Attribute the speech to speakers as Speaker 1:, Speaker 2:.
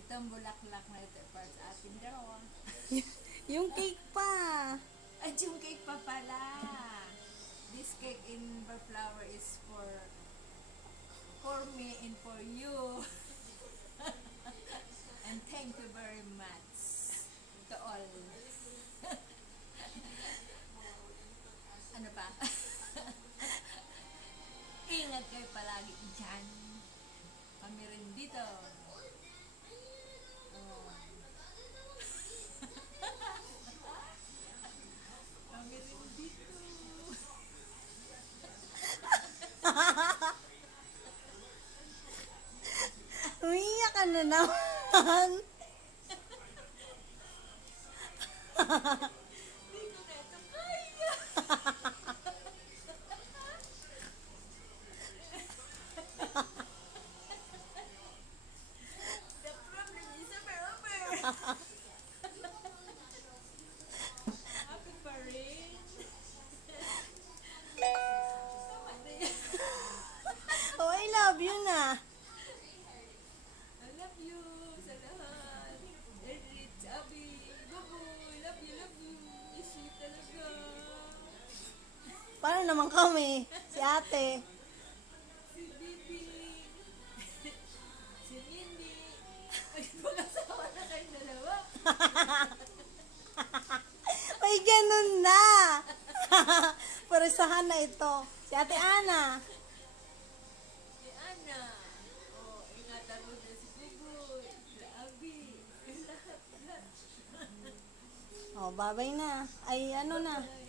Speaker 1: Itong bulaklak na ito para sa ating dalawa.
Speaker 2: Yung cake pa.
Speaker 1: At yung cake pa pala. This cake in the flower is for for me and for you. and thank you very much to all. ano pa? Ingat kayo palagi dyan. Kami rin dito. Oh. Kami rin dito.
Speaker 2: Na naman. you
Speaker 1: sa lahat. Edith, Abby, Baboy, love you, love you. Miss you talaga.
Speaker 2: Paano naman kami? Si ate.
Speaker 1: Si Bibi. si Mindy. Ay, mag-asawa na kayo dalawa.
Speaker 2: Ay, ganun na. Paresahan na ito. Si ate Ana.
Speaker 1: Si Ana. Oh, ingatan mo na si Buboy. Si Abby. Lahat, lahat.
Speaker 2: Oh, babay na. Ay, ano na.